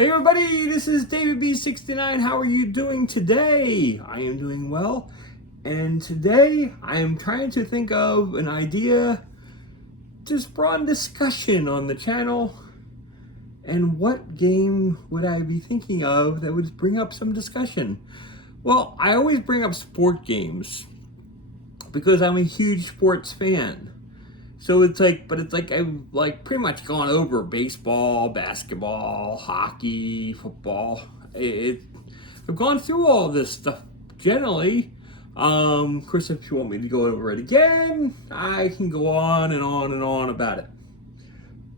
Hey everybody, this is David B69. How are you doing today? I am doing well. And today I am trying to think of an idea to spawn discussion on the channel. And what game would I be thinking of that would bring up some discussion? Well, I always bring up sport games because I'm a huge sports fan. So it's like I've like pretty much gone over baseball, basketball, hockey, football. I've gone through all of this stuff generally. Of course, if you want me to go over it again, I can go on and on and on about it.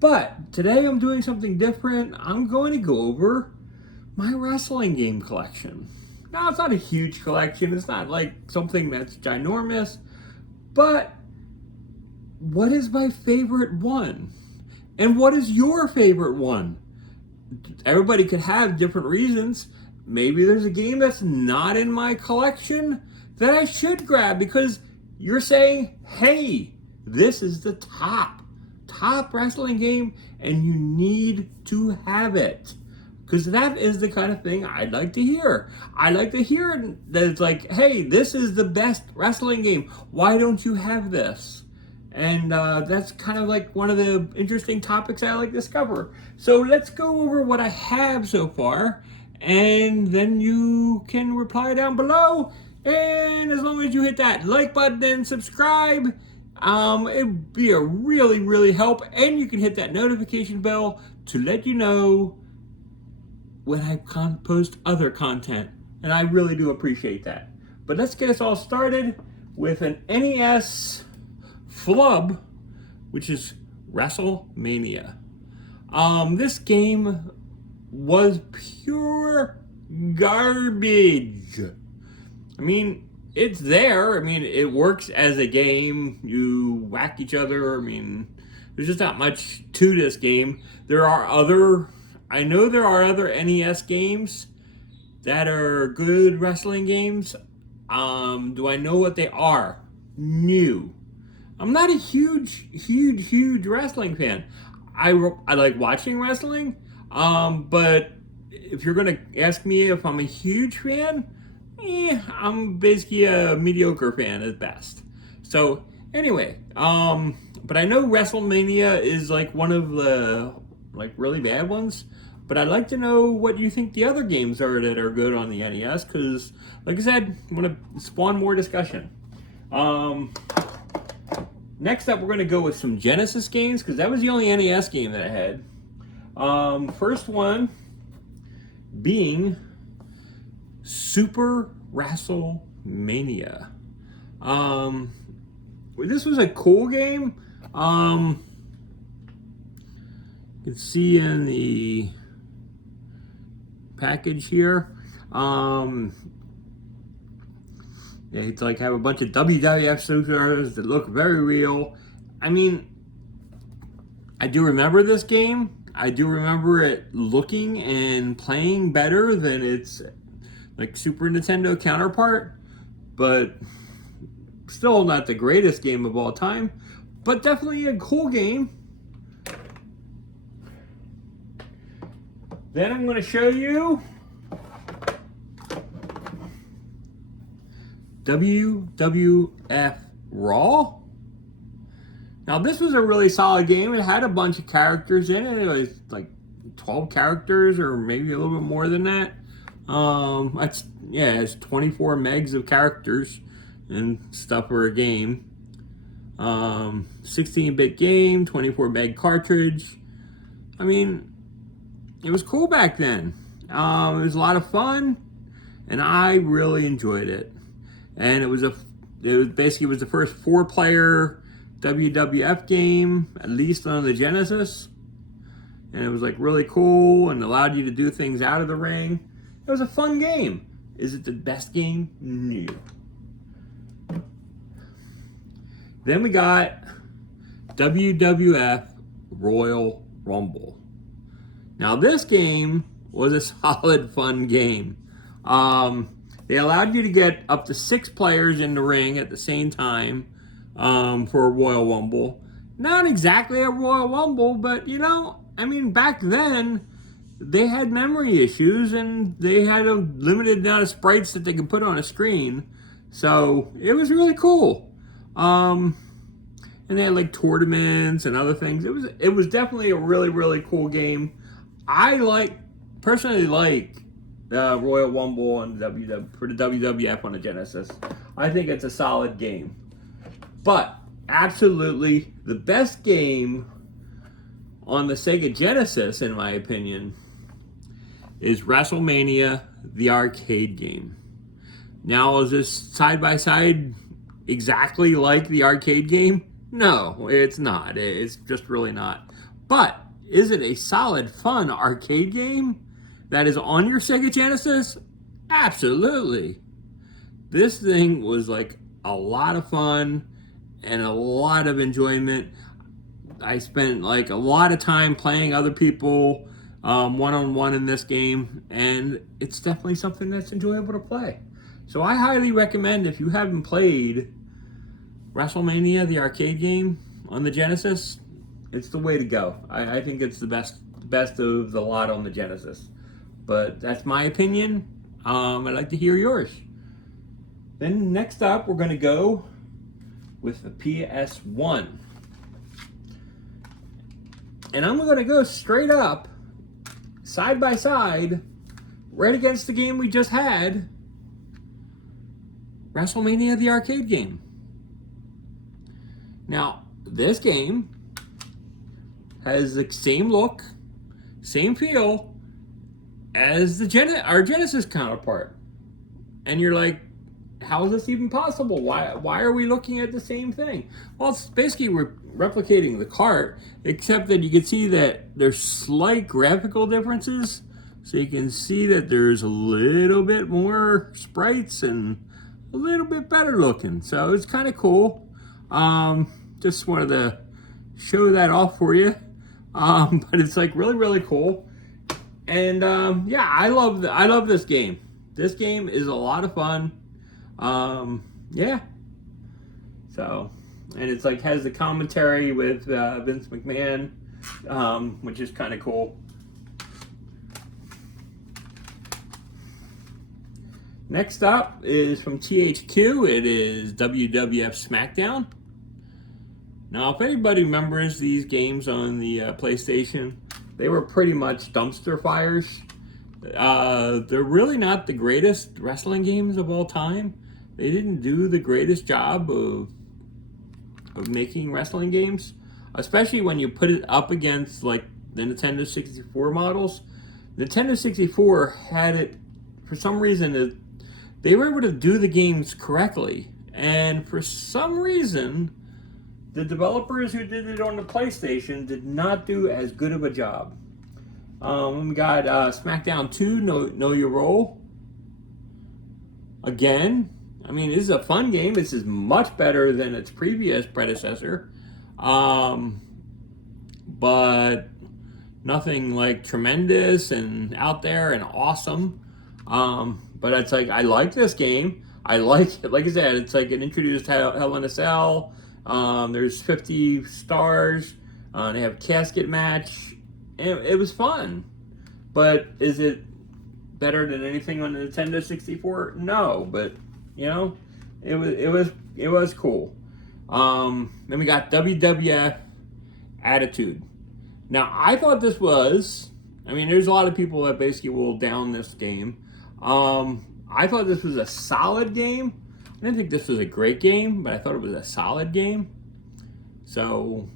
But today I'm doing something different. I'm going to go over my wrestling game collection. Now, it's not a huge collection. It's not like something that's ginormous, but what is my favorite one? And what is your favorite one? Everybody could have different reasons. Maybe there's a game that's not in my collection that I should grab because you're saying, hey, this is the top wrestling game and you need to have it. Because that is the kind of thing I'd like to hear. I'd like to hear that it's like, hey, this is the best wrestling game. Why don't you have this? And that's kind of like one of the interesting topics I like to discover. So let's go over what I have so far, and then you can reply down below. And as long as you hit that like button and subscribe, it'd be a really help. And you can hit that notification bell to let you know when I post other content. And I really do appreciate that. But let's get us all started with an NES flub, which is WrestleMania. This game was pure garbage. I mean, it's there. I mean, it works as a game. You whack each other. I mean, there's just not much to this game. I know there are other NES games that are good wrestling games. Do I know what they are? No. I'm not a huge wrestling fan. I like watching wrestling, but if you're gonna ask me if I'm a huge fan, I'm basically a mediocre fan at best. So anyway, but I know WrestleMania is like one of the like really bad ones. But I'd like to know what you think the other games are that are good on the NES, because like I said, I want to spawn more discussion. Next up, we're going to go with some Genesis games, because that was the only NES game that I had. First one being Super WrestleMania. This was a cool game. You can see in the package here. It's like have a bunch of WWF superstars that look very real. I mean, I do remember this game. I do remember it looking and playing better than its like Super Nintendo counterpart, but still not the greatest game of all time, but definitely a cool game. Then I'm going to show you WWF Raw. Now this was a really solid game. It had a bunch of characters in it. It was like 12 characters or maybe a little bit more than that. It's 24 megs of characters and stuff for a game. 16-bit game, 24 meg cartridge. I mean, it was cool back then. It was a lot of fun, and I really enjoyed it. And it was the first 4-player WWF game, at least on the Genesis. And it was like really cool and allowed you to do things out of the ring. It was a fun game. Is it the best game? No. Then we got WWF Royal Rumble. Now this game was a solid, fun game. They allowed you to get up to 6 players in the ring at the same time for a Royal Rumble. Not exactly a Royal Rumble, but you know, I mean, back then they had memory issues and they had a limited amount of sprites that they could put on a screen. So it was really cool. And they had like tournaments and other things. It was definitely a really, really cool game. I personally like Royal Rumble and for the WWF on the Genesis. I think it's a solid game. But absolutely the best game on the Sega Genesis, in my opinion, is WrestleMania, the arcade game. Now, is this side by side exactly like the arcade game? No, it's not. It's just really not. But is it a solid, fun arcade game that is on your Sega Genesis? Absolutely. This thing was like a lot of fun and a lot of enjoyment. I spent like a lot of time playing other people one-on-one in this game, and it's definitely something that's enjoyable to play. So I highly recommend, if you haven't played WrestleMania, the arcade game on the Genesis, it's the way to go. I think it's the best of the lot on the Genesis. But that's my opinion. I'd like to hear yours. Then next up, we're going to go with the PS1. And I'm going to go straight up, side by side, right against the game we just had, WrestleMania, the arcade game. Now, this game has the same look, same feel as our Genesis counterpart. And you're like, how is this even possible? Why are we looking at the same thing? Well, it's basically we're replicating the cart, except that you can see that there's slight graphical differences. So you can see that there's a little bit more sprites and a little bit better looking. So it's kind of cool. Just wanted to show that off for you. But it's like really, really cool. And yeah, I love this game. This game is a lot of fun. Yeah. So, and it's like has the commentary with Vince McMahon, which is kind of cool. Next up is from THQ. It is WWF SmackDown. Now, if anybody remembers these games on the PlayStation, they were pretty much dumpster fires. They're really not the greatest wrestling games of all time. They didn't do the greatest job of making wrestling games, especially when you put it up against like the Nintendo 64 models. Nintendo 64 had it, for some reason, they were able to do the games correctly. And for some reason, the developers who did it on the PlayStation did not do as good of a job. We got SmackDown 2, Know Your Role. Again, I mean, this is a fun game. This is much better than its previous predecessor. But nothing like tremendous and out there and awesome. But it's like, I like this game. I like it. Like I said, it's like it introduced Hell in a Cell. There's 50 stars. They have a casket match. It was fun. But is it better than anything on the Nintendo 64? No, but you know, it was cool. Then we got WWF Attitude. Now, I thought this was, I mean, there's a lot of people that basically will down this game. I thought this was a solid game. I didn't think this was a great game, but I thought it was a solid game. So,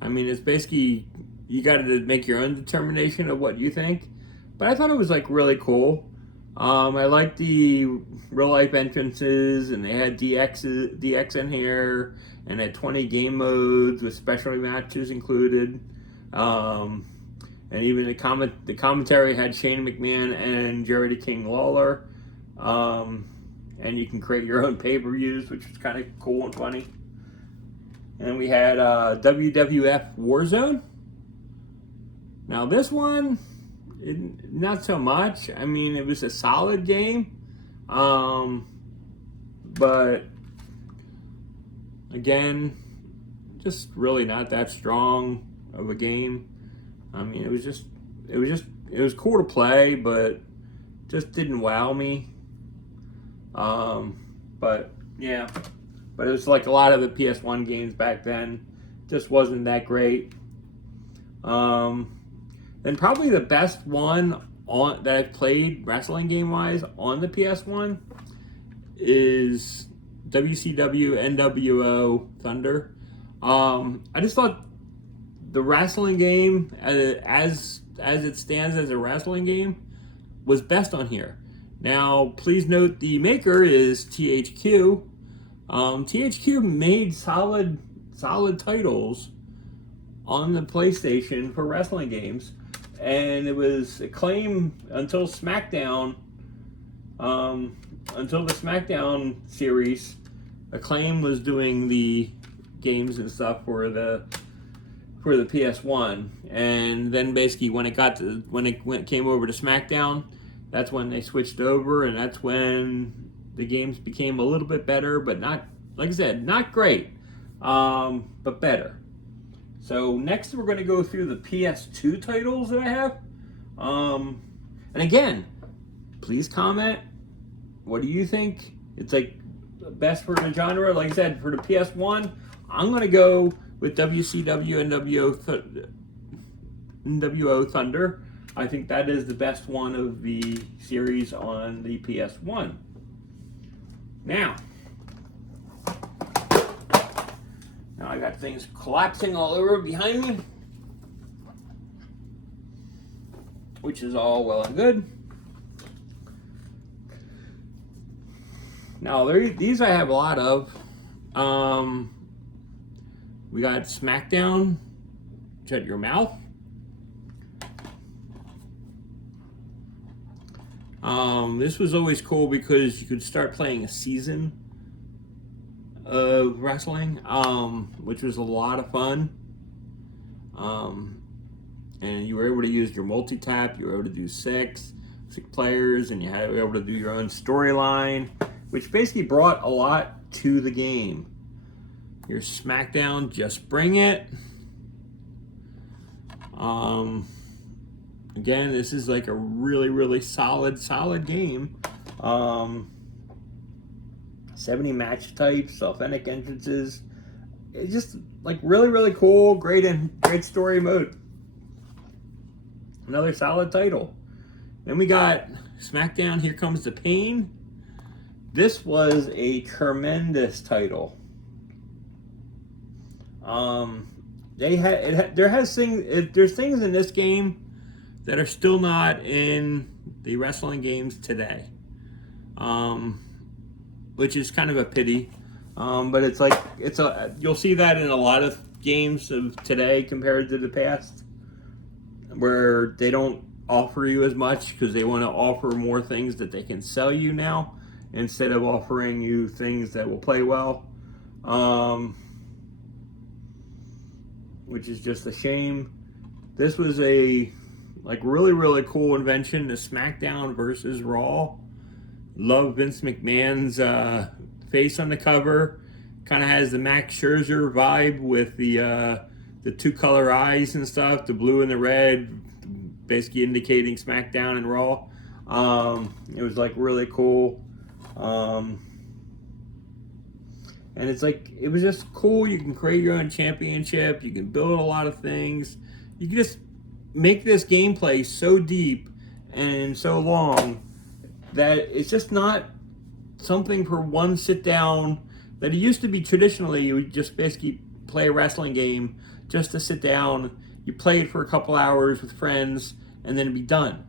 I mean, it's basically, you got to make your own determination of what you think. But I thought it was like really cool. I liked the real life entrances, and they had DX in here, and had 20 game modes with special matches included. And even the commentary had Shane McMahon and Jerry the King Lawler. And you can create your own pay-per-views, which was kind of cool and funny. And we had WWF Warzone. Now this one, not so much. I mean, it was a solid game. But again, just really not that strong of a game. I mean, it it was cool to play, but just didn't wow me. But yeah, but it was like a lot of the PS1 games back then just wasn't that great. Then probably the best one on that I've played wrestling game wise on the PS1 is WCW NWO Thunder. I just thought the wrestling game as it stands as a wrestling game was best on here. Now, please note the maker is THQ. THQ made solid titles on the PlayStation for wrestling games, and it was Acclaim until SmackDown. Until the SmackDown series, Acclaim was doing the games and stuff for the PS1, and then basically when it came over to SmackDown, that's when they switched over, and that's when the games became a little bit better, but not, like I said, not great, but better. So next we're going to go through the PS2 titles that I have. And again, please comment. What do you think? It's like the best for the genre. Like I said, for the PS1, I'm going to go with WCW NWO Thunder. I think that is the best one of the series on the PS1. Now I got things collapsing all over behind me, which is all well and good. Now, these I have a lot of. We got SmackDown, Shut Your Mouth. This was always cool because you could start playing a season of wrestling, which was a lot of fun. And you were able to use your multi-tap. You were able to do six players, and you were able to do your own storyline, which basically brought a lot to the game. Your SmackDown, Just Bring It. Again, this is like a really solid game. 70 match types, authentic entrances. It's just like really cool, great story mode. Another solid title. Then we got SmackDown, Here Comes the Pain. This was a tremendous title. There's things in this game that are still not in the wrestling games today, which is kind of a pity. But you'll see that in a lot of games of today compared to the past, where they don't offer you as much because they want to offer more things that they can sell you now instead of offering you things that will play well. Which is just a shame. This was a really cool invention, the SmackDown versus Raw. Love Vince McMahon's face on the cover. Kind of has the Max Scherzer vibe with the two color eyes and stuff, the blue and the red, basically indicating SmackDown and Raw. It was like really cool. And it's like, it was just cool. You can create your own championship. You can build a lot of things. You can just make this gameplay so deep and so long that it's just not something for one sit down that it used to be. Traditionally, you would just basically play a wrestling game just to sit down. You play it for a couple hours with friends and then it'd be done.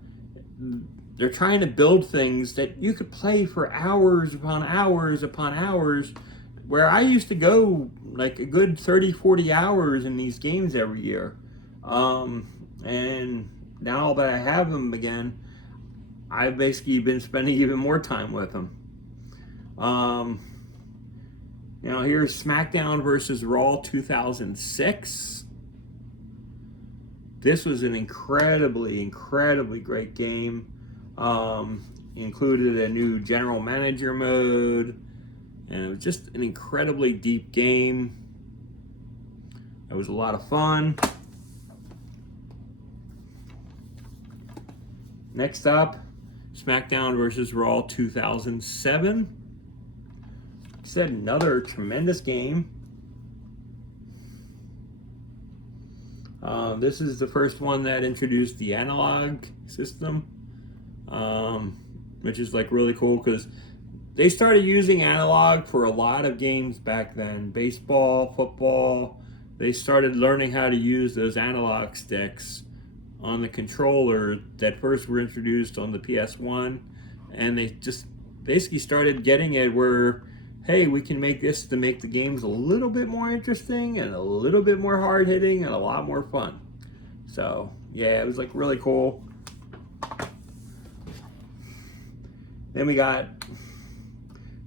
They're trying to build things that you could play for hours upon hours upon hours, where I used to go like a good 30, 40 hours in these games every year. And now that I have them again, I've basically been spending even more time with them. Here's SmackDown versus Raw 2006. This was an incredibly great game. Included a new general manager mode, and it was just an incredibly deep game. It was a lot of fun. Next up, SmackDown versus Raw 2007. Said another tremendous game. This is the first one that introduced the analog system, which is like really cool because they started using analog for a lot of games back then. Baseball, football. They started learning how to use those analog sticks on the controller that first were introduced on the PS1, and they just basically started getting it where, hey, we can make this to make the games a little bit more interesting and a little bit more hard-hitting and a lot more fun. So yeah, it was like really cool. Then we got,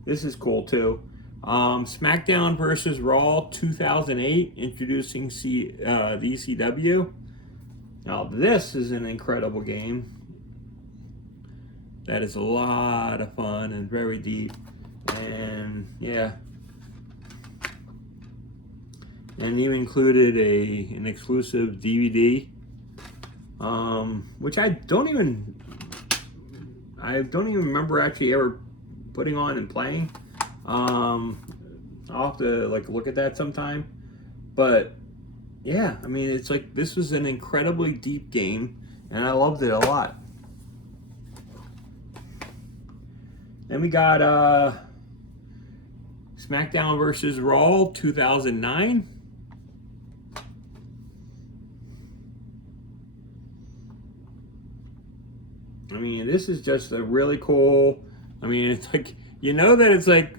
this is cool too, SmackDown versus Raw 2008, introducing the ECW. Now this is an incredible game. That is a lot of fun and very deep. And yeah. And you included an exclusive DVD, which I don't even remember actually ever putting on and playing. I'll have to like look at that sometime. But yeah, I mean, it's like this was an incredibly deep game, and I loved it a lot. Then we got SmackDown versus Raw 2009. I mean, this is just a really cool. I mean, it's like, you know that it's like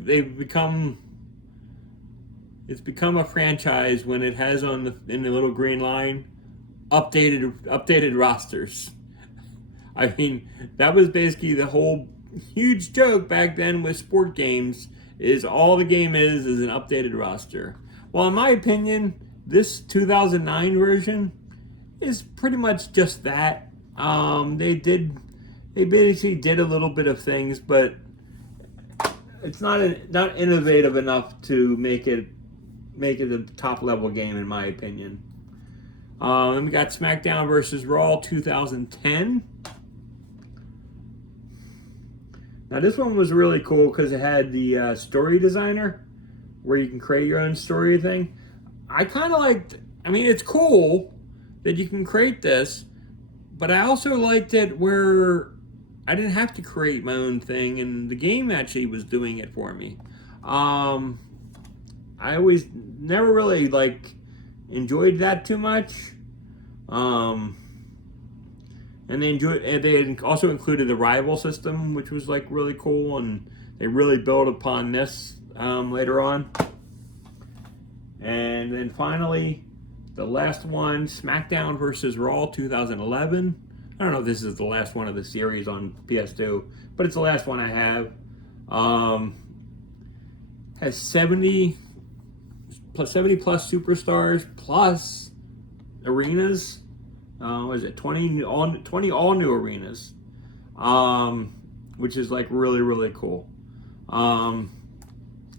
it's become a franchise when it has in the little green line updated rosters. I mean, that was basically the whole huge joke back then with sport games, is all the game is an updated roster. Well, in my opinion, this 2009 version is pretty much just that. They basically did a little bit of things, but it's not innovative enough to make it a top level game, in my opinion. Then we got SmackDown versus Raw 2010. Now this one was really cool because it had the story designer where you can create your own story thing. I kind of liked, I mean, it's cool that you can create this, but I also liked it where I didn't have to create my own thing, and the game actually was doing it for me. I always never really like enjoyed that too much. And they also included the rival system, which was like really cool, and they really built upon this later on. And then finally, the last one, SmackDown versus Raw 2011. I don't know if this is the last one of the series on PS2, but it's the last one I have. Has 70 plus superstars plus arenas. What is it? 20 all new arenas, which is like really, really cool. I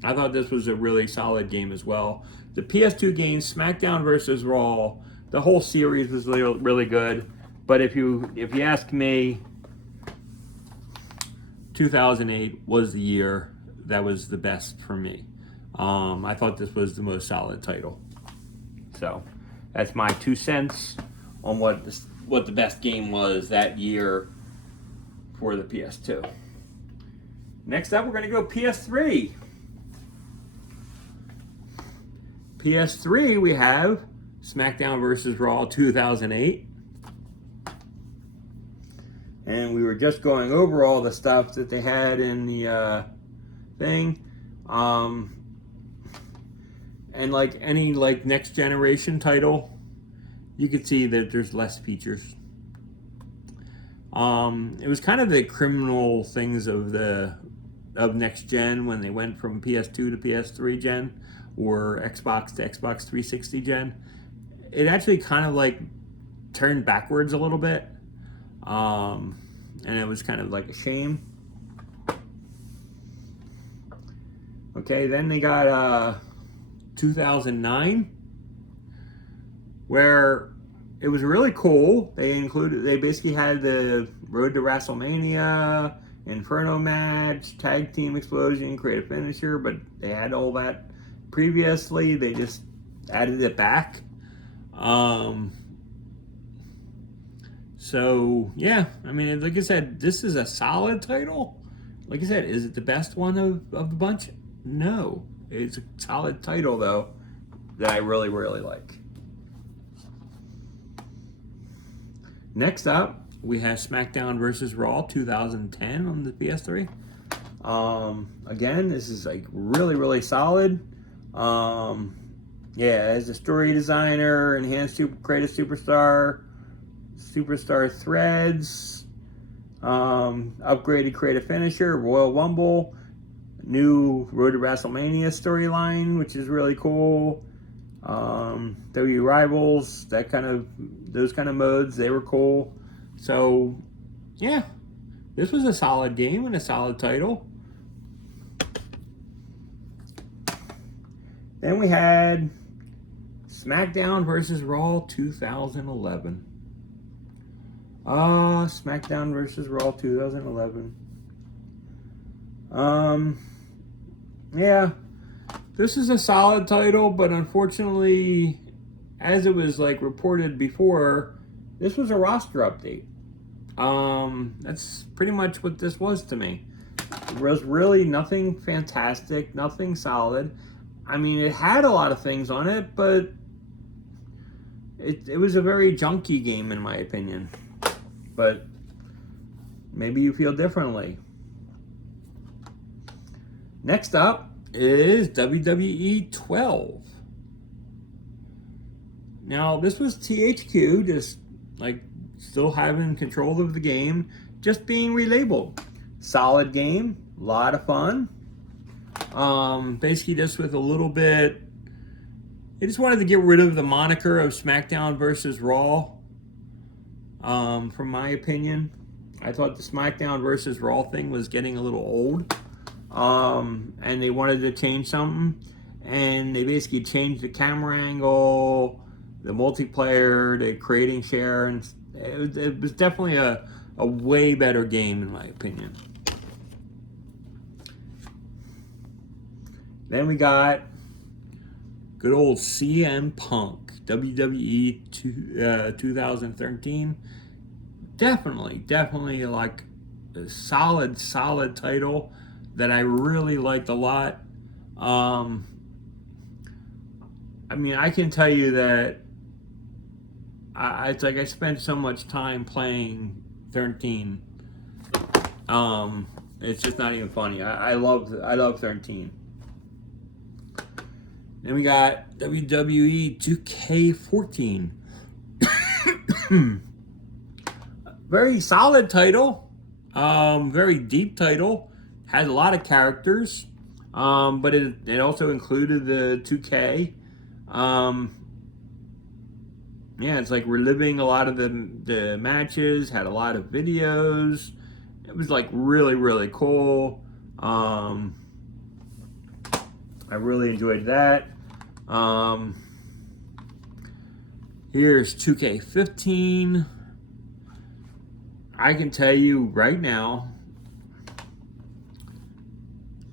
thought this was a really solid game as well. The PS2 game, SmackDown versus Raw, the whole series was really, really good. But if you ask me, 2008 was the year that was the best for me. I thought this was the most solid title. So that's my 2 cents on what the best game was that year for the PS2. Next up, we're going to go PS3. PS3, we have SmackDown vs. Raw 2008. And we were just going over all the stuff that they had in the thing. And like any like next generation title, you could see that there's less features. It was kind of the criminal things of next gen when they went from PS2 to PS3 gen or Xbox to Xbox 360 gen. It actually kind of like turned backwards a little bit. And it was kind of like a shame. Okay, then they got 2009, where it was really cool. They basically had the Road to WrestleMania, Inferno match, Tag Team Explosion, Creative Finisher, but they had all that previously. They just added it back. So yeah, I mean, like I said, this is a solid title. Like I said, is it the best one of the bunch? No, it's a solid title though that I really like. Next up, we have SmackDown vs. Raw 2010 on the PS3. Again, this is like really solid. Yeah, as a story designer, enhanced creative superstar threads, upgraded creative finisher, Royal Rumble, new Road to WrestleMania storyline, which is really cool. W Rivals, those kind of modes, they were cool. So, yeah, this was a solid game and a solid title. Then we had SmackDown vs. Raw 2011. SmackDown vs. Raw 2011. Yeah, this is a solid title, but unfortunately, as it was like reported before, this was a roster update. That's pretty much what this was to me. It was really nothing fantastic, nothing solid. I mean, it had a lot of things on it, but it was a very junky game in my opinion. But maybe you feel differently. Next up is WWE 12. Now, this was THQ just like still having control of the game, just being relabeled. Solid game, a lot of fun. Basically just with a little bit, they just wanted to get rid of the moniker of SmackDown versus Raw. From my opinion, I thought the SmackDown versus Raw thing was getting a little old. And they wanted to change something, and they basically changed the camera angle, the multiplayer, the creating share, and it was definitely a way better game in my opinion. Then we got good old CM Punk, WWE 2013. Definitely like a solid title that I really liked a lot. I mean, I can tell you that it's like I spent so much time playing 13. It's just not even funny. I love 13. Then we got WWE 2K14. Very solid title. Very deep title. Had a lot of characters. But it also included the 2K. Yeah, it's like reliving a lot of the matches. Had a lot of videos. It was like really cool. I really enjoyed that. Here's 2K15. I can tell you right now,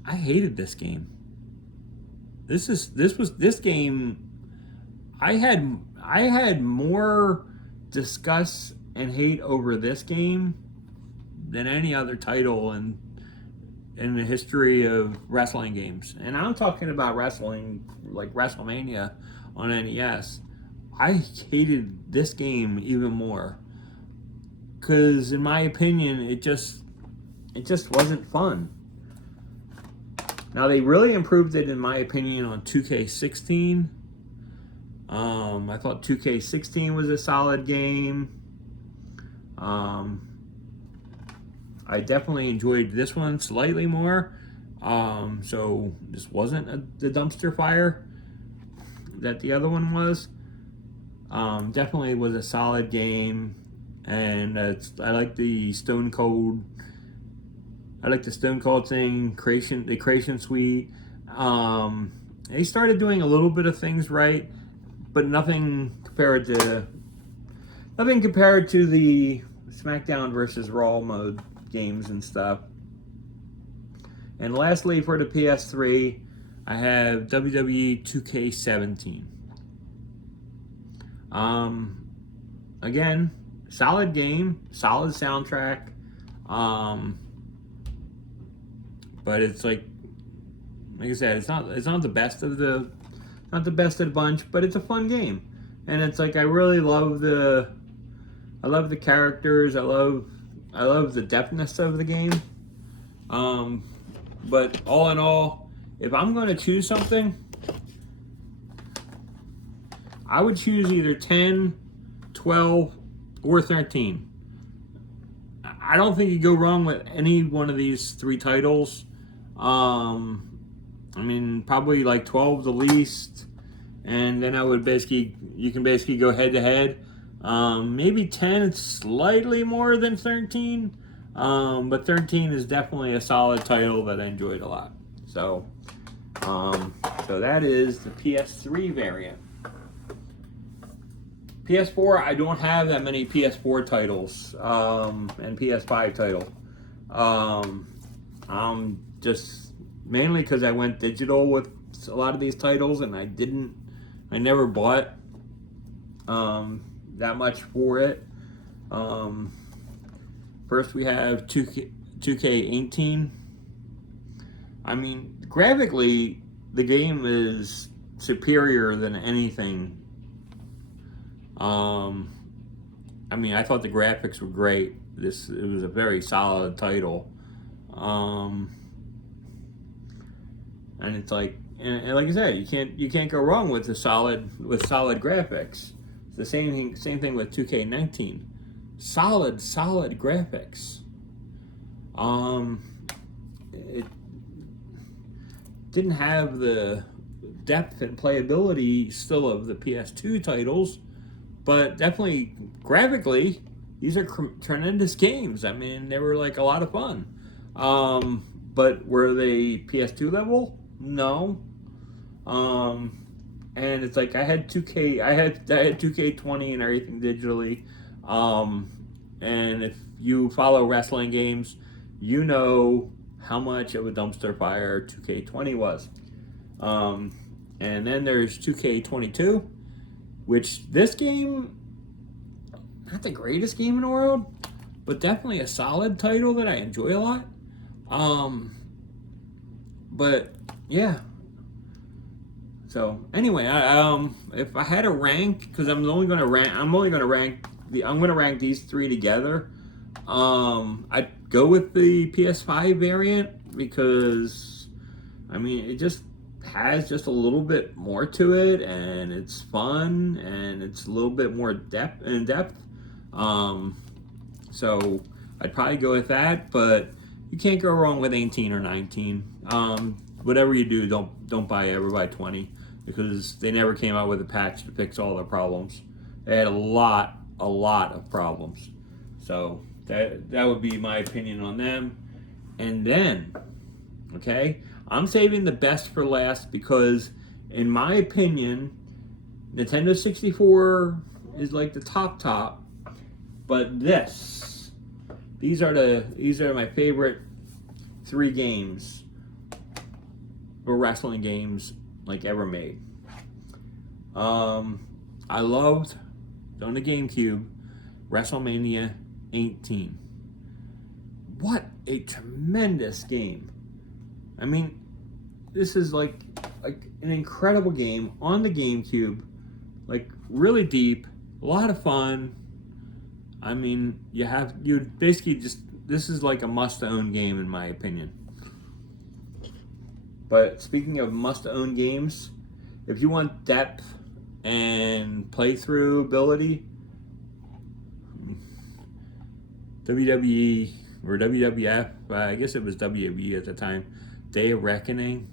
I hated this game. This game. I had more disgust and hate over this game than any other title in the history of wrestling games. And I'm talking about wrestling like WrestleMania on NES. I hated this game even more because, in my opinion, it just wasn't fun. Now they really improved it, in my opinion, on 2K16. I thought 2K16 was a solid game. I definitely enjoyed this one slightly more. So this wasn't the dumpster fire that the other one was. Definitely was a solid game, and I like the Stone Cold. I like the Stone Cold thing, the creation suite. They started doing a little bit of things right, but nothing compared to nothing compared to the SmackDown versus Raw mode games and stuff. And lastly, for the PS3, I have WWE 2K17. Again, solid game, solid soundtrack. But it's like I said, it's not the best of the bunch, but it's a fun game. And it's like I really love the characters. I love the depthness of the game. But all in all, if I'm going to choose something, I would choose either 10, 12, or 13. I don't think you go wrong with any one of these three titles. I mean, probably like 12 the least, and then you can basically go head to head. Maybe 10 slightly more than 13, but 13 is definitely a solid title that I enjoyed a lot. So that is the PS3 variant. PS4, I don't have that many PS4 titles and PS5 title. I'm just mainly because I went digital with a lot of these titles, and I never bought that much for it. First we have 2K18. I mean, graphically, the game is superior than anything. I mean, I thought the graphics were great. It was a very solid title. And it's like, and like I said, you can't go wrong with solid graphics. It's the same thing with 2K19. Solid graphics. It didn't have the depth and playability still of the PS2 titles, but definitely graphically, these are tremendous games. I mean, they were like a lot of fun. But were they PS2 level? No. And it's like I had 2K20 and everything digitally. And if you follow wrestling games, you know how much of a dumpster fire 2K20 was. And then there's 2K22, which this game, not the greatest game in the world, but definitely a solid title that I enjoy a lot. But yeah. So anyway, if I had to rank, because I'm only going to rank these three together. I'd go with the PS5 variant because, I mean, it just has just a little bit more to it, and it's fun, and it's a little bit more in depth. So I'd probably go with that, but you can't go wrong with 18 or 19. Whatever you do, don't buy 20, because they never came out with a patch to fix all their problems. They had a lot of problems. So that would be my opinion on them. And then, okay, I'm saving the best for last because, in my opinion, Nintendo 64 is like the top. But these are my favorite three games or wrestling games like ever made. I loved on the GameCube WrestleMania 18. What a tremendous game. I mean, this is like an incredible game on the GameCube, like really deep, a lot of fun. I mean, you basically this is like a must-own game in my opinion. But speaking of must-own games, if you want depth and playthrough ability, WWE or WWF, I guess it was WWE at the time, Day of Reckoning.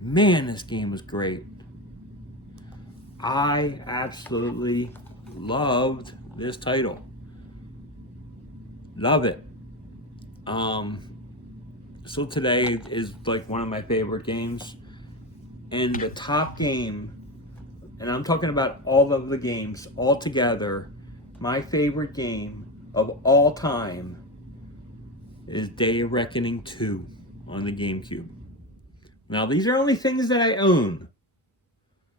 Man, this game was great. I absolutely loved this title. Love it. So today is like one of my favorite games. And the top game, and I'm talking about all of the games all together, my favorite game of all time is Day of Reckoning 2 on the GameCube. Now, these are only things that I own.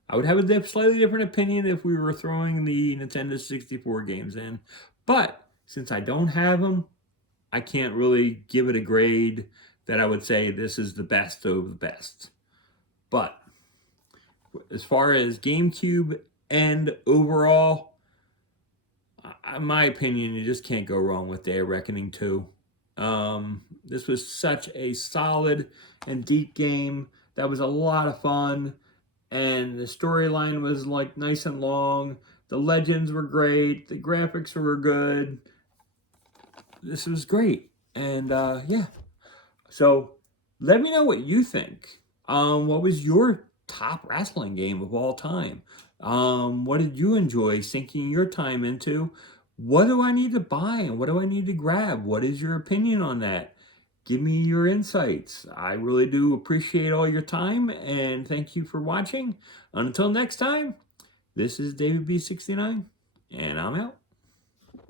I would have a slightly different opinion if we were throwing the Nintendo 64 games in. But since I don't have them, I can't really give it a grade that I would say this is the best of the best. But as far as GameCube and overall, in my opinion, you just can't go wrong with Day of Reckoning 2. This was such a solid and deep game. That was a lot of fun. And the storyline was like nice and long. The legends were great. The graphics were good. This was great. And yeah. So let me know what you think. What was your top wrestling game of all time? What did you enjoy sinking your time into? What do I need to buy and what do I need to grab? What is your opinion on that? Give me your insights. I really do appreciate all your time and thank you for watching. Until next time, this is David B69 and I'm out.